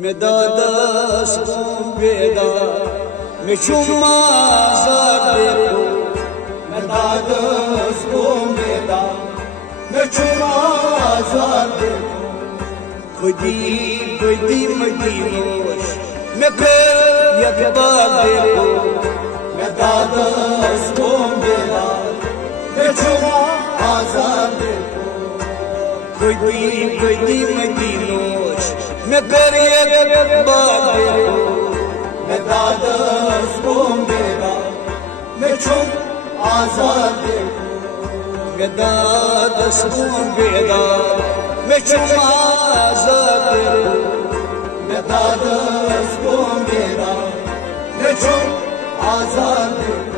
Medadas beda me chuma zadeko Medadas beda me chuma zadeko Khudi madinosh me kar yakbadeko Medadas beda me chuma zadeko Khudi madinosh me kar yakbadeko Medadas beda me chuma zadeko Medadas beda me chuma zadeko Medadas beda me chuma zadeko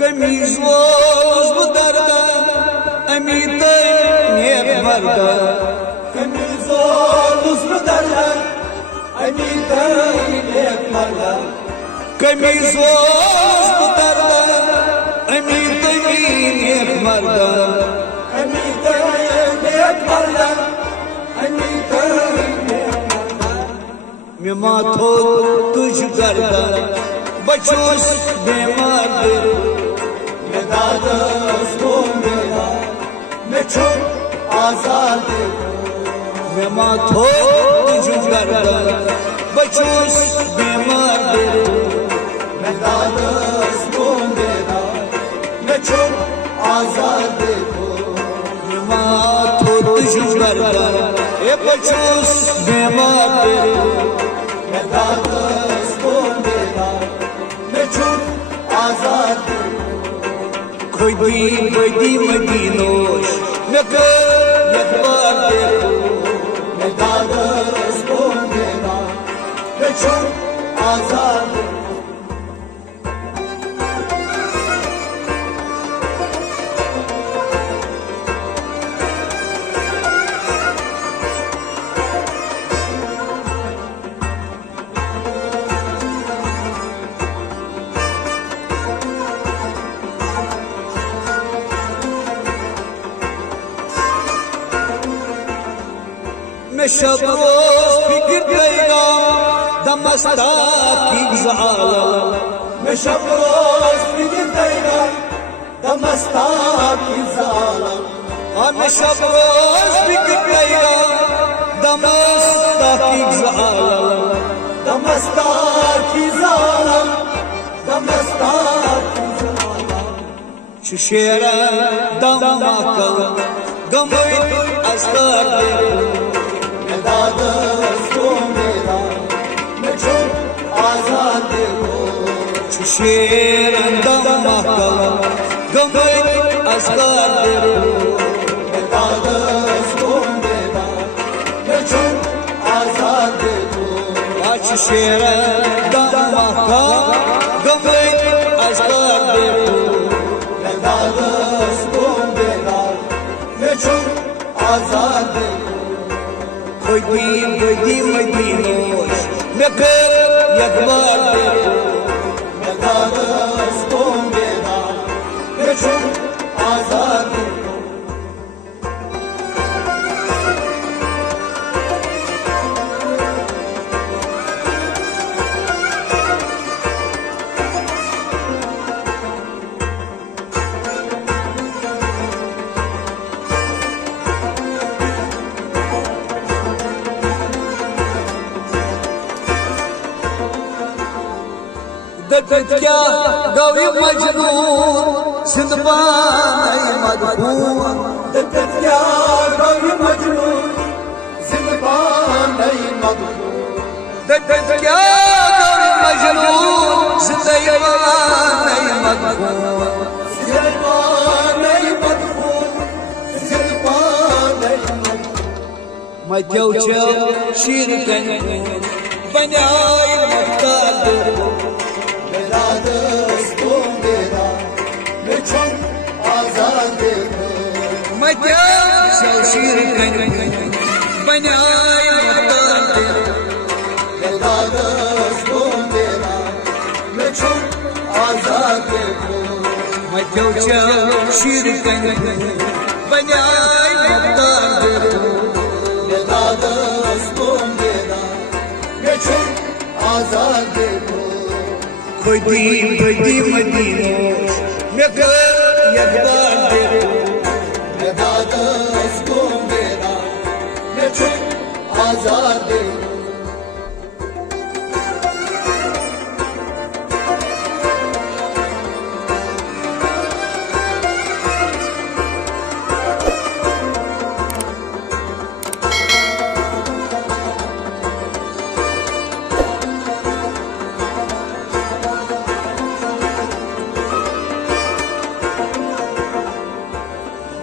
Камизоз бударда, амитай не марда. Камизоз бударда, амитай не марда. Камизоз бударда, амитай не марда. Амитай не марда, амитай не марда. Мемато туж гарда, бачос бемар. Medadas beda me chuma zadeko me matho jugarda bachus bemar Medadas beda me chuma zadeko me matho jugarda e bachus bemar Medadas beda me chuma zadeko Khudi madinosh me kar yakbadeko Medadas beda me chuma zadeko मैं शब रोज फिक्र करेगा दमस्ता की ज़ाला मैं शब रोज फिक्र करेगा दमस्ता की ज़ाला मैं शब रोज फिक्र करेगा दमस्ता की ज़ाला दमस्ता की ज़ाला दमस्ता की ज़ाला शेरा दमका गमई अस्तर Medadas beda me chuma zadeko Sheran damaka gamay asgadeko Medadas beda me chuma zadeko Sheran damaka gamay asgadeko Medadas beda me chuma zadeko Khudi madinosh me kar yakbadeko Medadas beda me chuma zadeko क्या गवी मजनून जिंदबान मदफून क्या गवी मजनून जिंदबान मदफून क्या गवी मजनून जिंदबान मदफून مدوچا شیرکن بنای مقدر Medadas beda कन बनाए आजाद मचो शीर कन बनाए आजाद खुदी बदी मदीनो में कर आजाद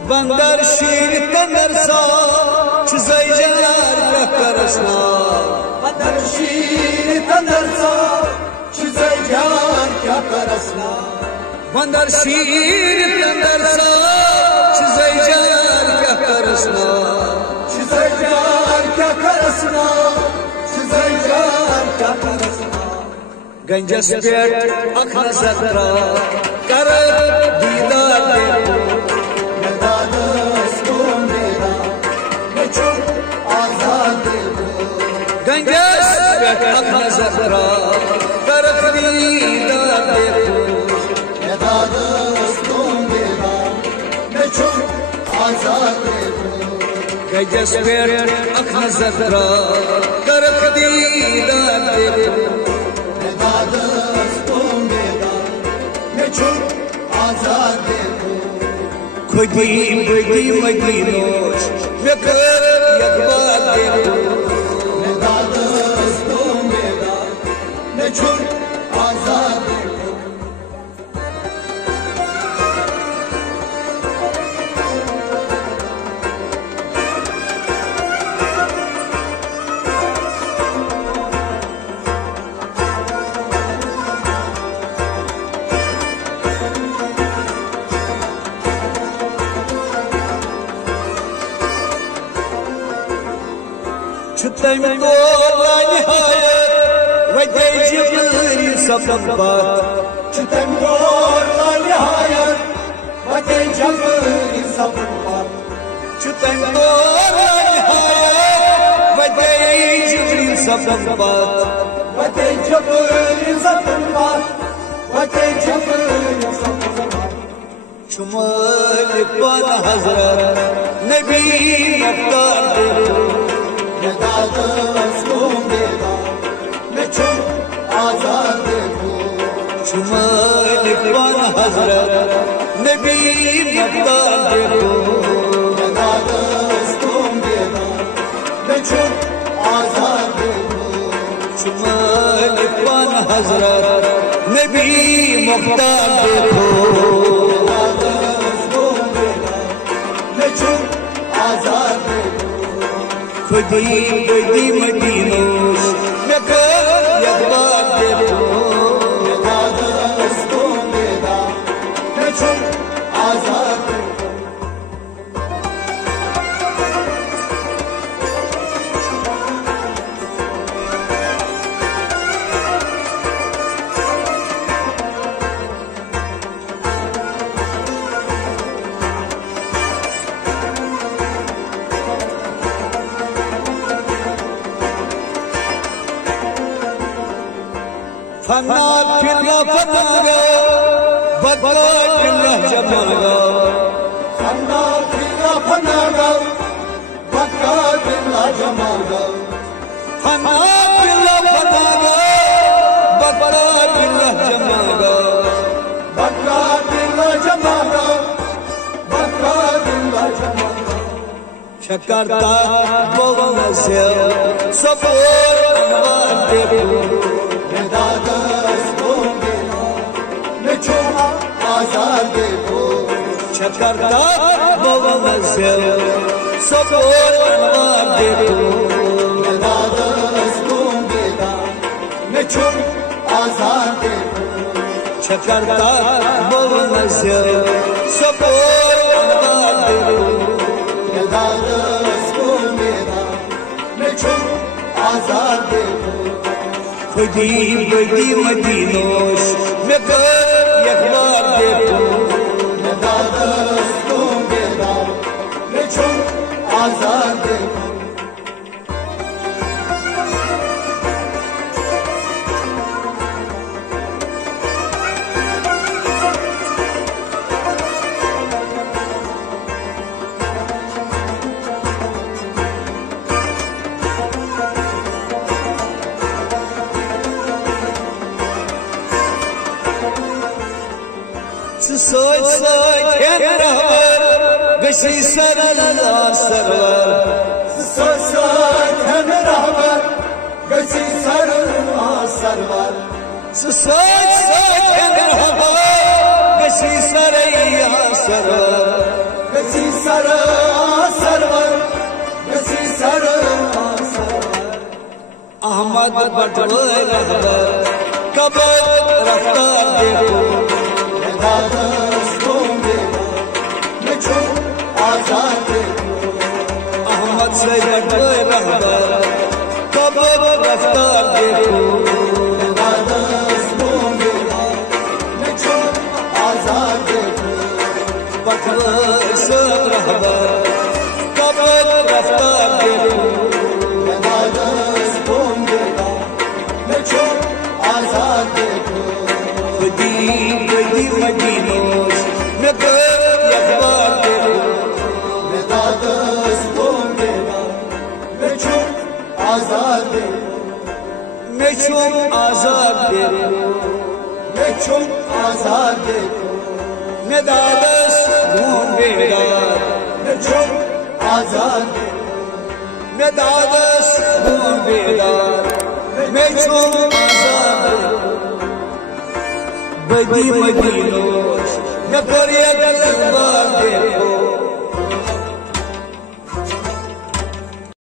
बंदर शीर तंदर सा चुज़ाई जार क्या करसना बंदर शीर तंदर सा चुज़ाई जार क्या करसना बंदर शीर तंदर सा चुज़ाई जार क्या करसना चुज़ाई जार क्या करसना चुज़ाई जार क्या करसना गंजस पेट अख नजर कर दीदार देखो गंजस पेट अख नजर कर दीदार देखो गंजस पेट अख नजर कर दीदार देखो खुदी बदी मदीनोश में कर यकबार देखो आजाद छुतम को लानिहायत वजह जिब्रील सबक बात छुतम को लानिहायत वजह जिब्रील सबक बात छुतम को लानिहायत वजह जिब्रील सबक बात वजह जिब्रील सबक बात वजह जिब्रील सबक बात शुमाल पान हज़रत नबी मुख्तार आजाद शुमाल पान हज़रत नबी मुख्तार आजाद शुमाल पान हज़रत नबी मुख्तार आजाद खुदी बदी मदीनोश में कर यकबार देखो आजाद फना फिल्ला फनागा बदला फिल्ला जमागा फना फिल्ला फनागा बदला फिल्ला जमागा फना फिल्ला फनागा बदला फिल्ला जमागा बदला फिल्ला जमागा बदला फिल्ला जमागा शक्करता बोलना से सपोर देखो आजाद देखो शक्करता बोलना से सपोर देखो आजाद देखो शक्करता बोलना से सपोर देखो आजाद देखो खुदी बदी मदीनोश में कर यकबार देखो मैं दादस्तों बेदा मैं छुम आजाद देखो सोच सोच रहवर गशी सरदार सरवर सोच सोच रहवर गशी सरदार सरवर सोच सोच रहवर गशी सरैया सरवर गशी सरदार सरवर गशी सरदार सरवर अहमद बटवर रहवर कब रफ्तार देखो दादस्तों बेदा मैं छुम आजाद देखो अहमद से बटवर रहवर कब रफ्तार देखो दादस्तों बेदा मैं छुम आजाद देखो बटवर से रहवर कब रफ्तार देखो दादस्तों बेदा मैं छुम आजाद देखो खुदी बदी मदीनोश में कर यकबार देखो मैं दादस्तों बेदा मैं छुम आजाद देखो मैं छुम आजाद देखो मैं छुम आजाद देखो मैं दादस घूम बेदार मैं छुम आजाद देखो मैं दादस घूम बेदार मैं छुम आजाद देखो बदी मदीनोश में कर यकबार देखो